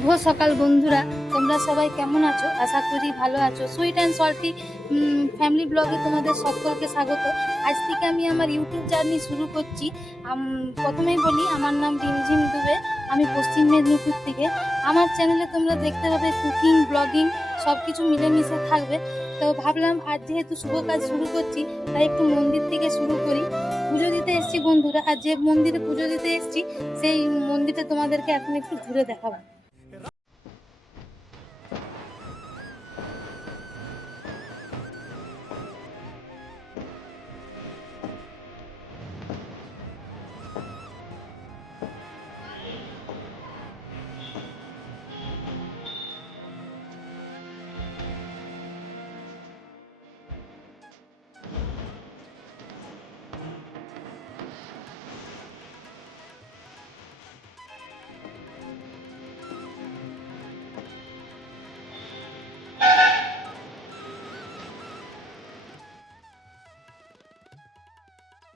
শুভ সকাল বন্ধুরা, তোমরা সবাই কেমন আছো? আশা করি ভালো আছো। সুইট অ্যান্ড সল্টি ফ্যামিলি ব্লগে তোমাদের সকলকে স্বাগত। আজ থেকে আমি আমার ইউটিউব জার্নি শুরু করছি। প্রথমেই বলি, আমার নাম রিমঝিম দুবে। আমি পশ্চিম মেদিনীপুর থেকে। আমার চ্যানেলে তোমরা দেখতে পাবে কুকিং, ব্লগিং সব কিছু মিলেমিশে থাকবে। তো ভাবলাম আজ যেহেতু শুভ কাজ শুরু করছি, তাই একটু মন্দির থেকে শুরু করি। পুজো দিতে এসেছি বন্ধুরা, আর যে মন্দিরে পুজো দিতে এসেছি সেই মন্দিরটা তোমাদেরকে এখন একটু ঘুরে দেখাবো।